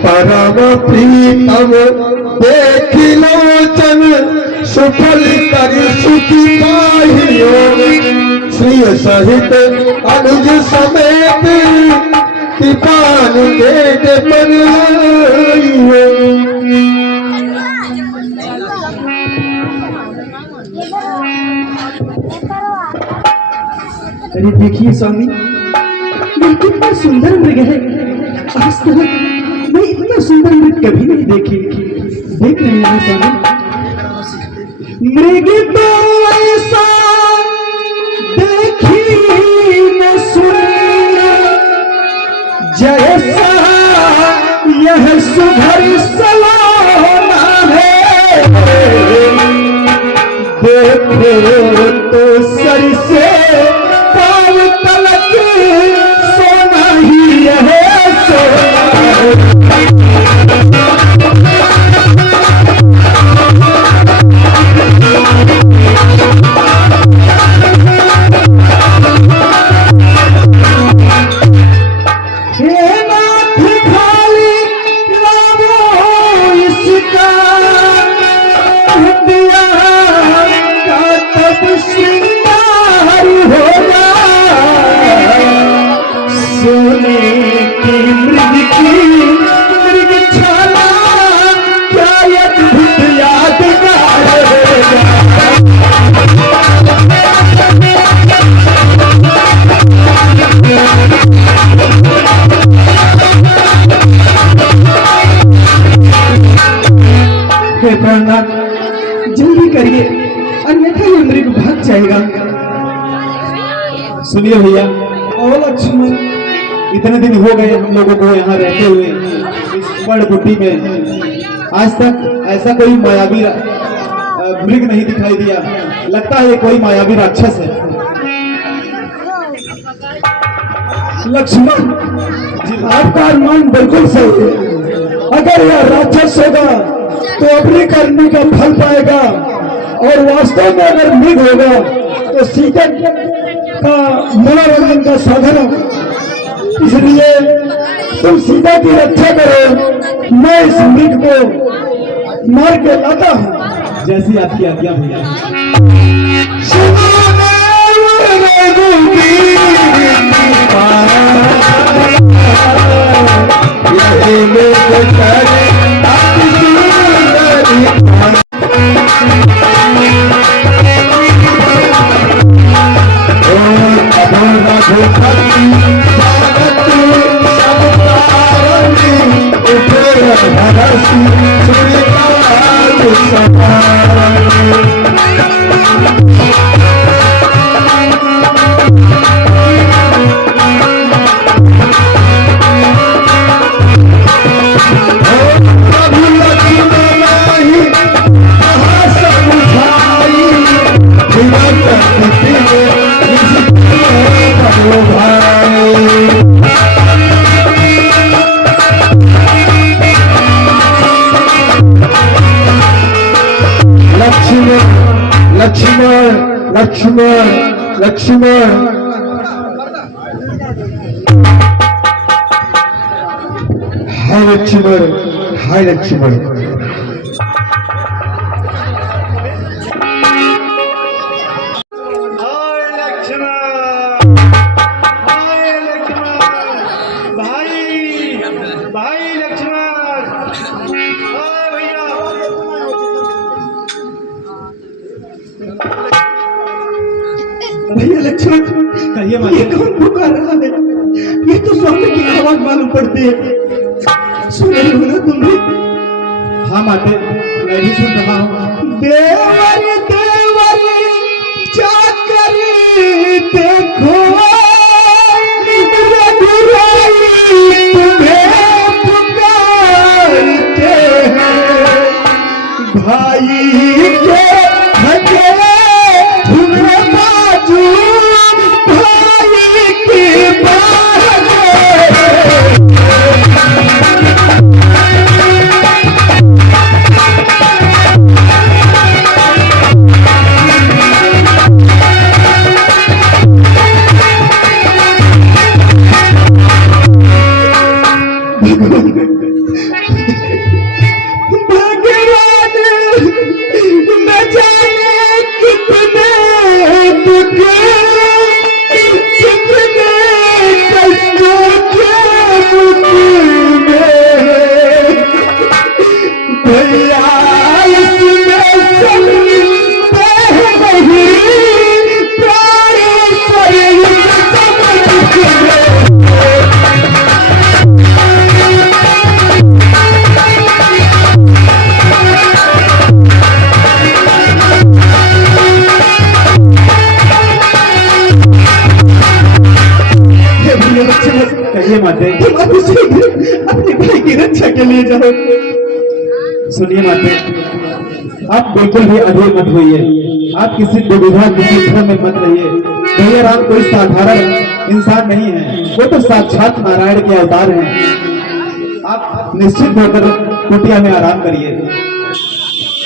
परम प्रीतम देखि लोचन सुफल कर सुखी पाहियो श्री सहित अनुज समेत कृपान गेट पर अरे देखिए स्वामी, ये कितना सुंदर मृग है। आज तक मैं इतना सुंदर मृग कभी नहीं देखी। देख रहे हैं स्वामी, मृग तो ऐसा देखी न सुनी जैसा यह सुधर सलोना है। देखो तो सर से पाँव तलक सोना ही है सोना। प्राणनाथ जल्दी करिए, अन्यथा ये मृग भाग जाएगा। सुनिए भैया, और लक्ष्मण, इतने दिन हो गए हम लोगों को यहाँ रहते हुए इस बड़गुट्टी में, आज तक ऐसा कोई मायावी मृग नहीं दिखाई दिया। लगता है कोई मायावी राक्षस है। लक्ष्मण जी, आपका अनुमान बिल्कुल सही है। अगर यह राक्षस होगा तो अपने कर्म का फल पाएगा, और वास्तव में अगर मृग होगा तो सीता का मनोरंजन का साधन होगा। इसलिए तुम सीता की रक्षा करो, मैं इस मृग को मार के लाता हूँ। जैसी आपकी आज्ञा भैया। लक्ष्मण लक्ष्मण लक्ष्मण, हाय लक्ष्मण, हाय लक्ष्मण। भैया लक्ष्मण, ये कौन पुकार रहा है? ये तो स्वामी की आवाज मालूम पड़ती है। सुन रही हो ना तुम भी? हाँ माते, मैं भी सुन रहा हूँ। देवर देवर जाकर देखो, रघुराई तुम्हें पुकारते हैं। भाई के भगे तुम्हें बाजू भाई की बात। कहिए माते। तुम अभिषेक अपने भाई की रक्षा के लिए जाओ। सुनिए माते, आप बिल्कुल भी अधीर मत होइए, आप किसी दुविधा किसी भ्रम में मत रहिए। भैया राम कोई साधारण इंसान नहीं है, वो तो साक्षात नारायण के अवतार हैं। आप निश्चित होकर कुटिया में आराम करिए।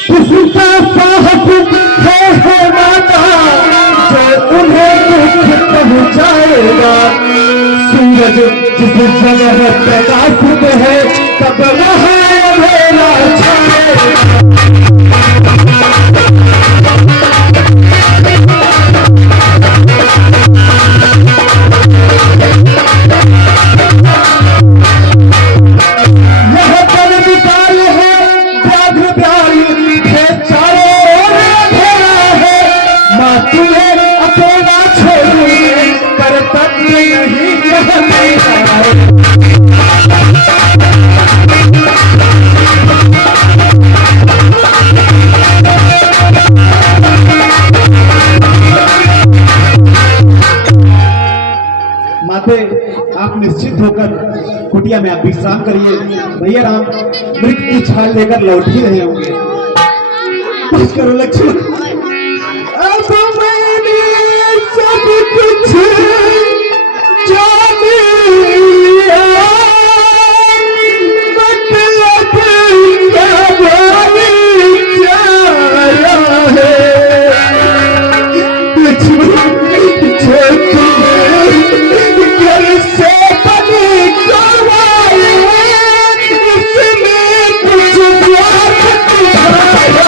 किसका साहस है माता जो उन्हें दुख पहुंचाएगा। सूरज जिस जगह प्रकाशित है तब वहाँ अंधेरा छाएगा। माते, आप निश्चित होकर कुटिया में आप विश्राम करिए। भैया राम मृत की छाल लेकर लौट ही रहे होंगे। बस करो लक्ष्मण, अब मैंने सब कुछ जान लिया। मतलब क्या विचारा है लक्ष्मण, जो तुम्हें घर से बनी करवाई इसमें कुछ स्वार्थ दिखाया।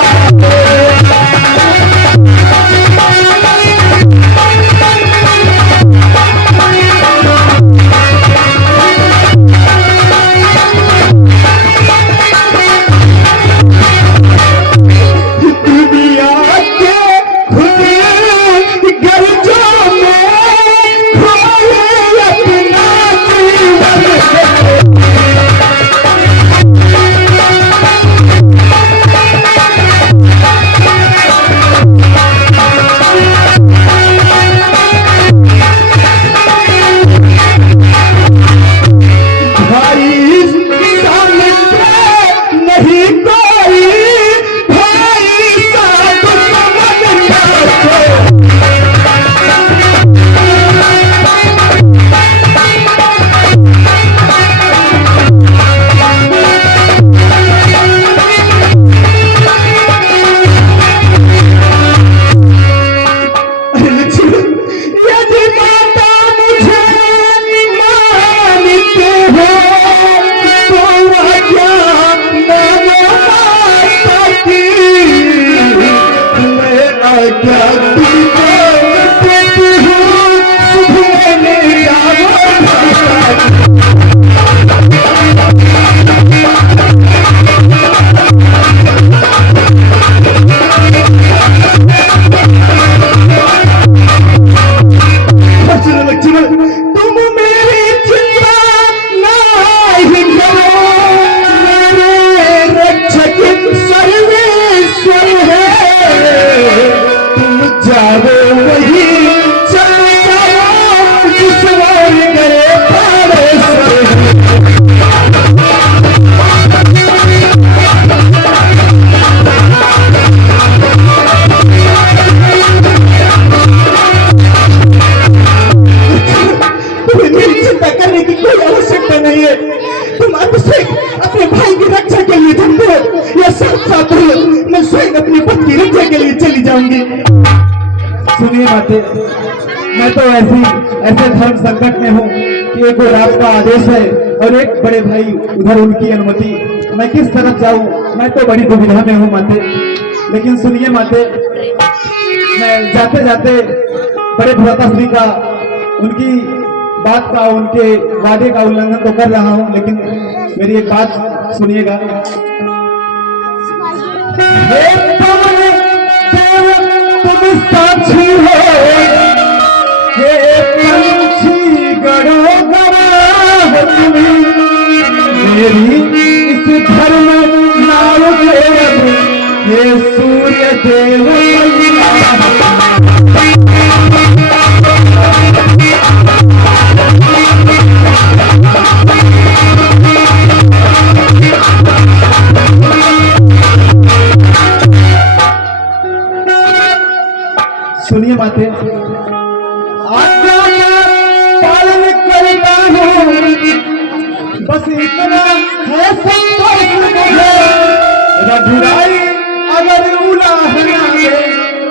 सुनिए माते, मैं तो ऐसे धर्म संकट में हूँ कि एक रात का आदेश है और एक बड़े भाई उधर उनकी अनुमति, मैं किस तरफ जाऊँ? मैं तो बड़ी दुविधा में हूँ माते। लेकिन सुनिए माते, मैं जाते जाते बड़े भ्राताश्री का उनकी बात का उनके वादे का उल्लंघन तो कर रहा हूँ, लेकिन मेरी एक बात सुनिएगा। तुम साक्षी हो हे पंछी गड़ो गड़ा तुम्हें मेरी इस धर्म नाव हे सूर्य देव इतना है संतोष मुझे, रघुराई अगर उलाहना दे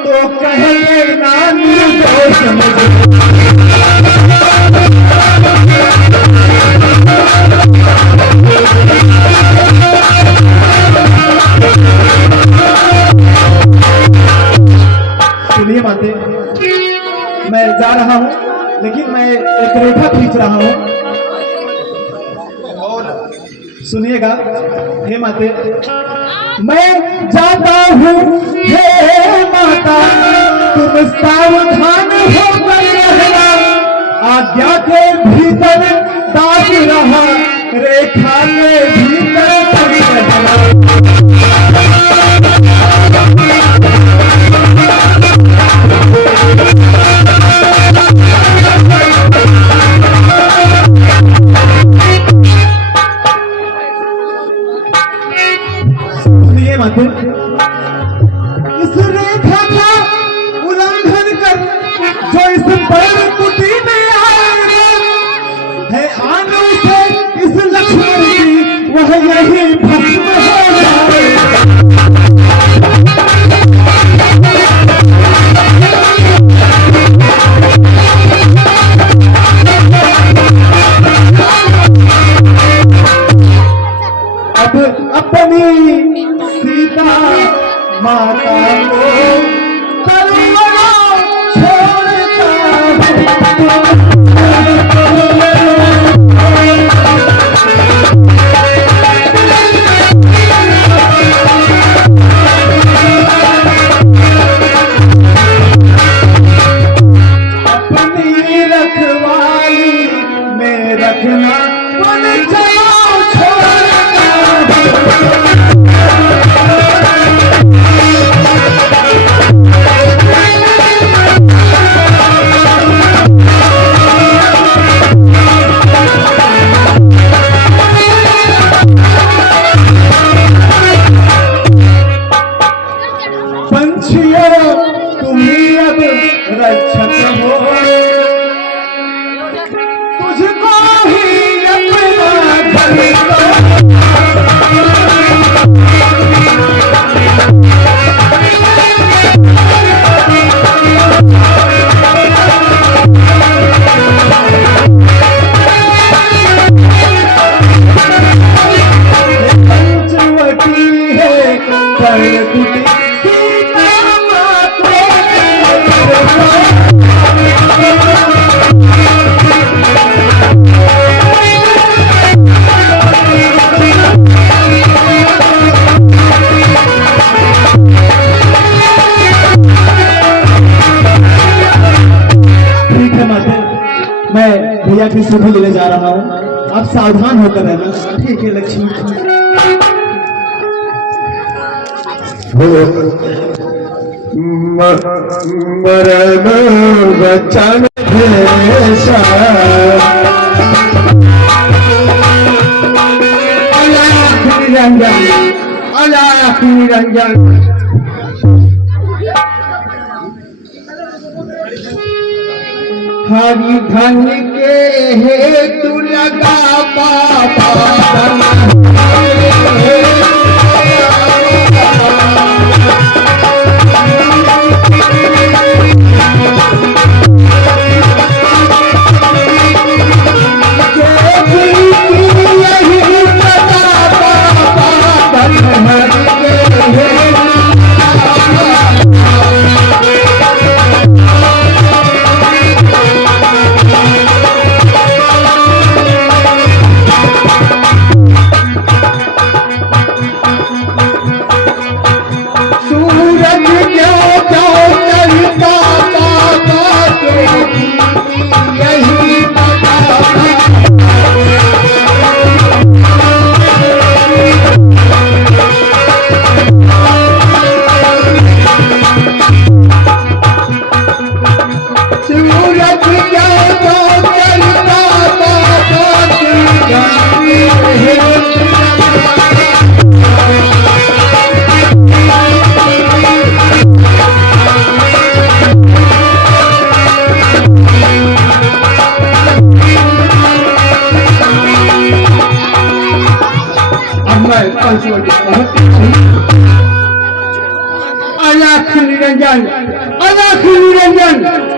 तो कहेंगे नानी दोष मुझे। सुनिए बातें, मैं जा रहा हूँ लेकिन मैं एक रेखा खींच रहा हूँ और सुनिएगा। हे माते, मैं जाता हूँ हे माता, तुम सावधान होकर रहना, आज्ञा के भीतर दास रहा, रेखा के भीतर रहना। इस रेखा का उल्लंघन कर जो इस बड़ कुटी में आएगा है आने से इस लक्ष्मण की वह यही भस्म हो जाएगा। अब अपनी सीता माता को करुणा छोड़ता अपनी रखवाली में रखना बन जाओ छोड़ता। पंछियों तुम्ही अब रक्षक हो, तुझको ही अपना घर पंचवटी है परकुटी मैं भैया की सुबह लेने जा रहा हूँ, आप सावधान होकर रहना। ठीक है लक्ष्मी। मरण वचन भेषा अलख निरंजन हरि धन के हेतु लगा पापा निरंजन, अनाखी निरंजन।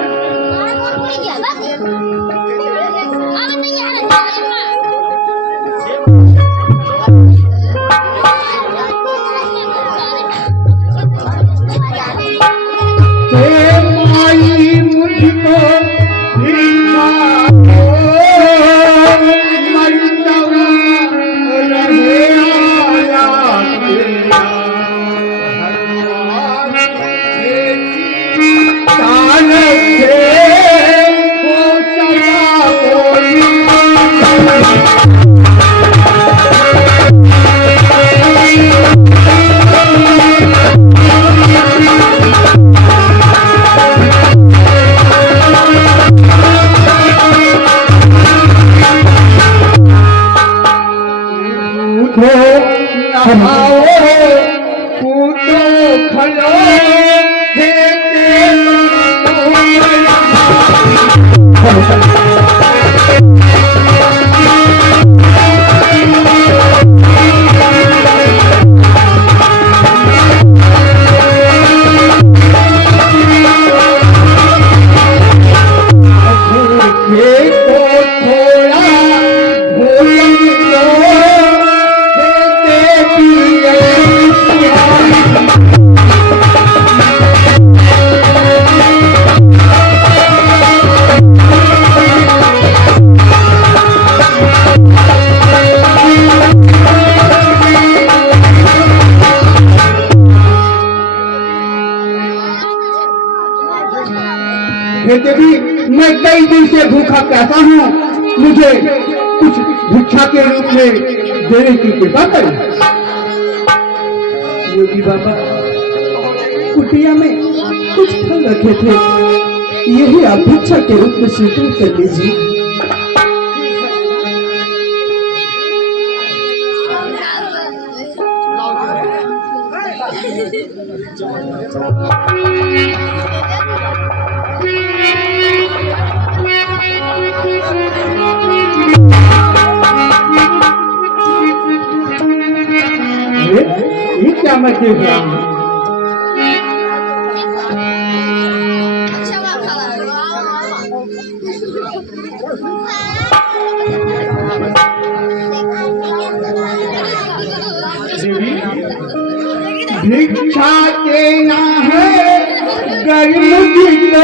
मैं कई दिन से भूखा प्यासा हूँ, मुझे कुछ भिक्षा के रूप में देने की कृपा करें। योगी बाबा, कुटिया में कुछ फल रखे थे, यही आप भिक्षा के रूप में स्वीकार कर लीजिए। ये क्या मैं देख रहा हूँ? भिक्षा देना है गरीब को,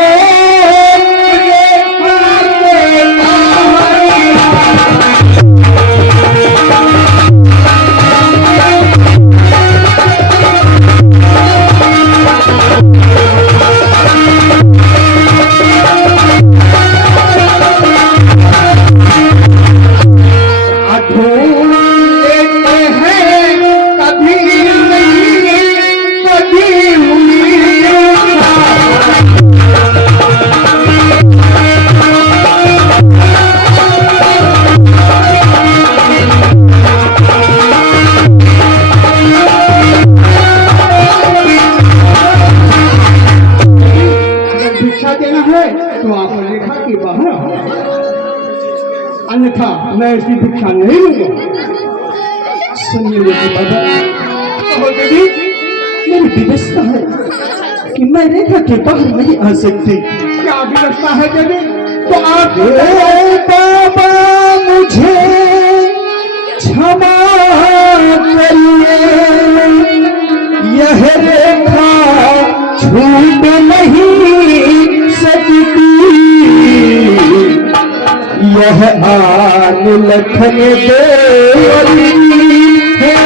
अन्यथा मैं इसकी भिक्षा नहीं लूंगा। सुनिए योगी बाबा, मेरी व्यवस्था है कि मैं रेखा के बाहर नहीं आ सकती। क्या व्यवस्था है देवी? तो आप बाबा मुझे क्षमा करिए, यह रेखा छूट नहीं सकती, यह आन लखन देवरी है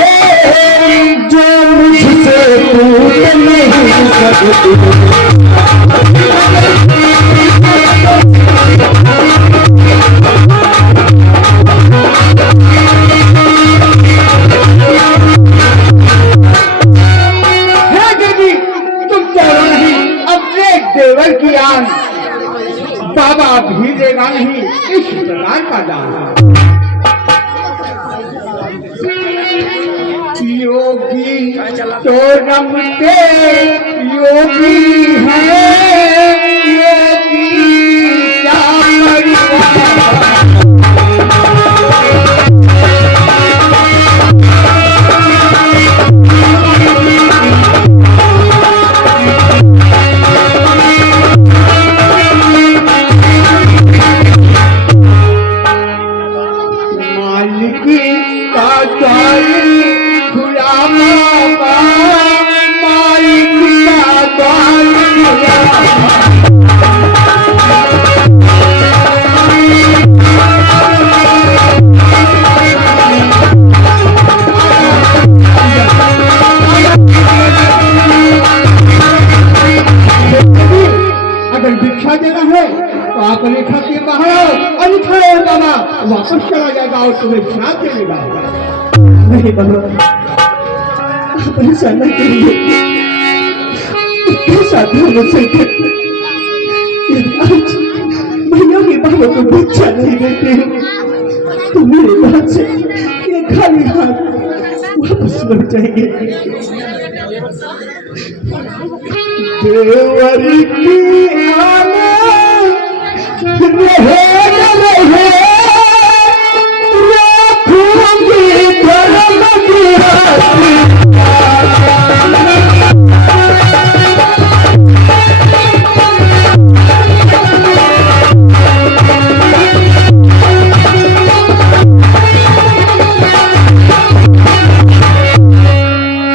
जो मुझसे टूट नहीं सकती। देवर की आन बाबा भी देगा नहीं इस प्रकार का दान। योगी तो रमते योगी है, योगी क्या द्वारी खुला बाबा मालिक का द्वार खुला। अगर भिक्षा देना है तो आप रेखा के बाहर आओ, अन्यथा ये बाबा वापस चला जाएगा और तुम्हें श्राप दे देगा। नहीं बाबा, आप ऐसा न करिए। कैसा धर्म से आज भैया के बाबा को भिक्षा नहीं देते हो तो मेरे बात से ये खाली हाथ वापस लौट जाएंगे। देवरी की आना रहे न रहे रखूंगी धर्म की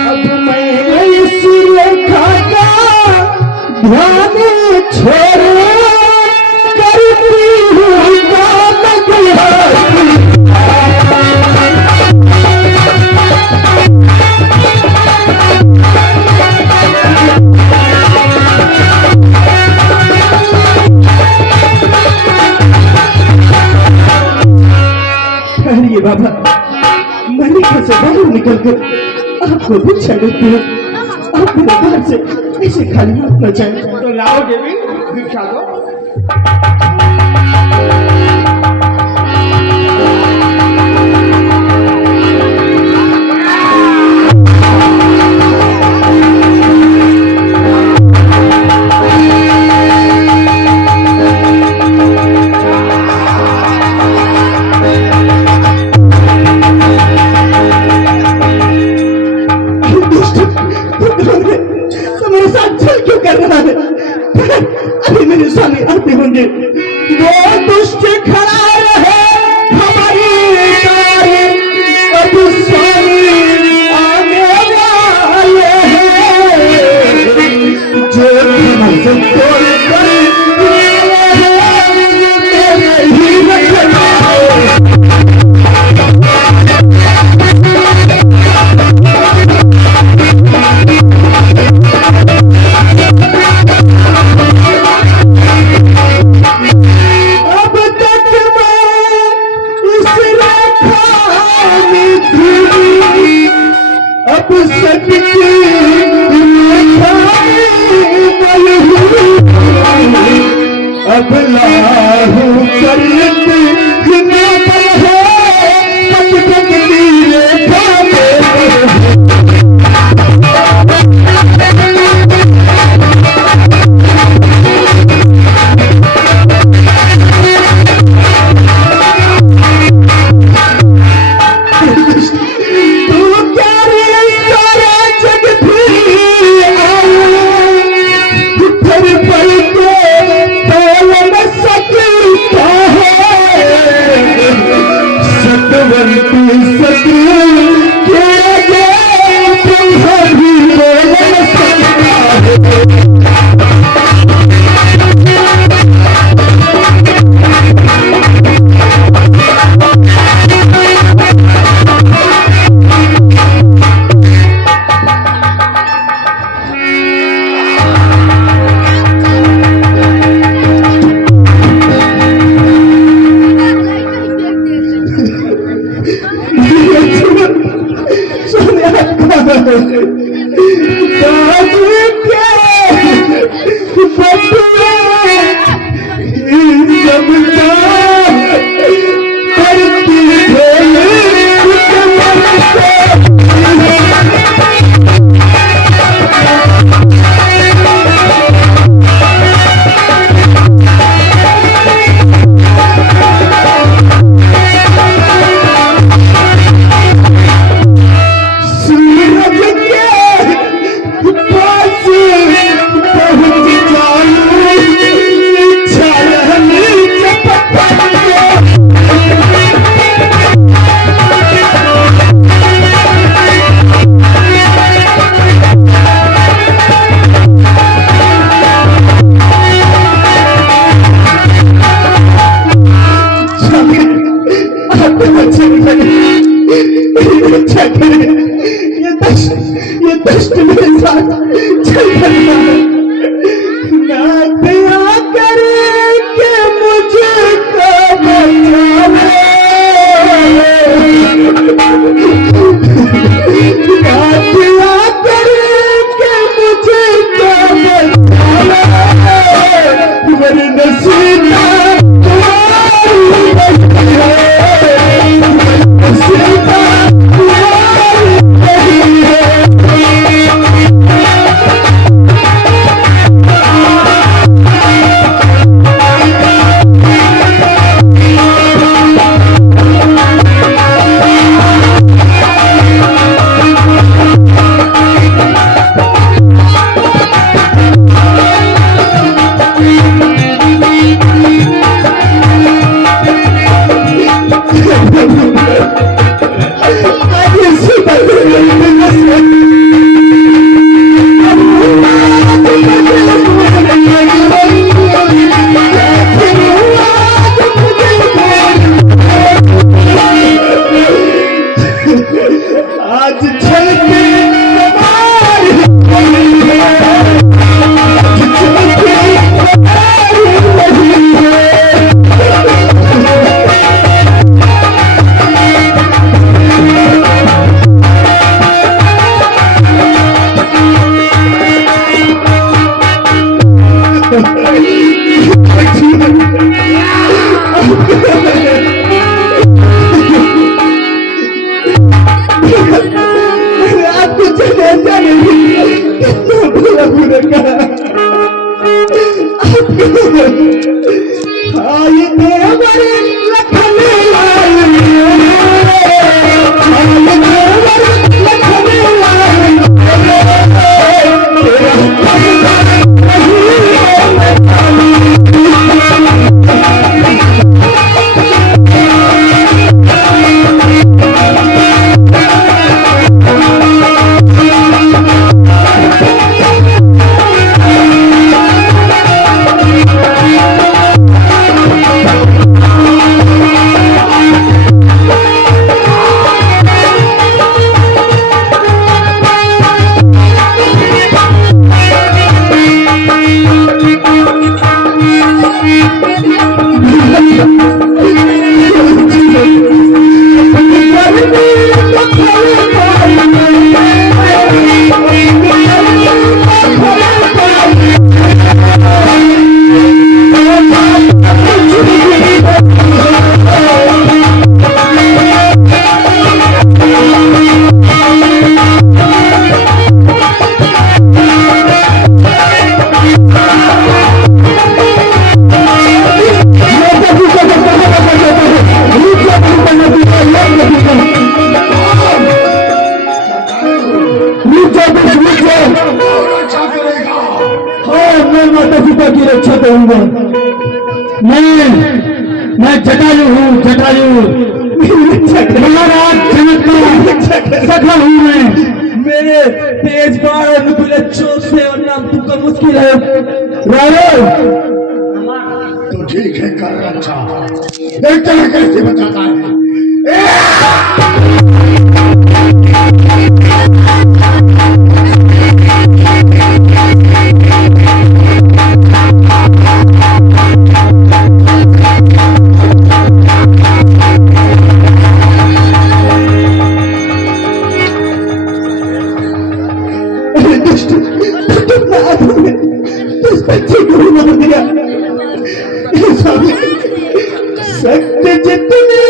अब मैं इस रेखा का ध्यान छोड़ करती हूँ काम की ठहरिए बाबा, मैं रेखा से बाहर निकल कर आपको भिक्षा देती हूँ। आप मेरे घर से ऐसे खाली हाथ न जाए। तो लाओ देवी भिक्षा दो। मेरे साथ छल क्यों कर रहा है? अभी मेरे सामने आते होंगे। वो दुष्ट खड़ा रहे हमारी कार, अब सारी आने वाले हैं जो हमसे तोड़ कर मेरे ही रखना है। अब तक मैं इस रेखा में थी, अब सत्य की रेखा में बल हूँ, अब लाहू करते बिना बल है सत्य की रेखा में। अच्छा करे, ये दस्त मेरे साथ चल रहा है। ना दया करे कि मुझको बचावे, ना दया करे कि मुझको बचावे, मेरे नसीब आज चलते आपको जनाजा नहीं कितना भला बुरा कहा आई देवर लखन लाल, आई देवर लखन लाल, मैं माता पिता की रक्षा करूंगा। मैं जटायु हूँ, जटायु महाराज जनक का सखा हूँ मैं। मेरे तेज बाण और नुकीले चोट से और नाम तुमका मुश्किल है। रारो तो ठीक है, कर अच्छा देखता है कैसे बचाता है। सत्य जितने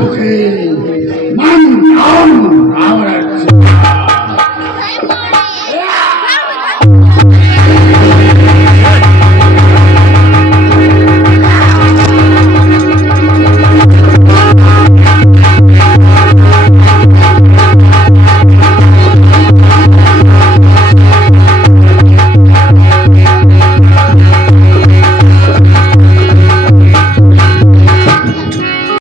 मुखी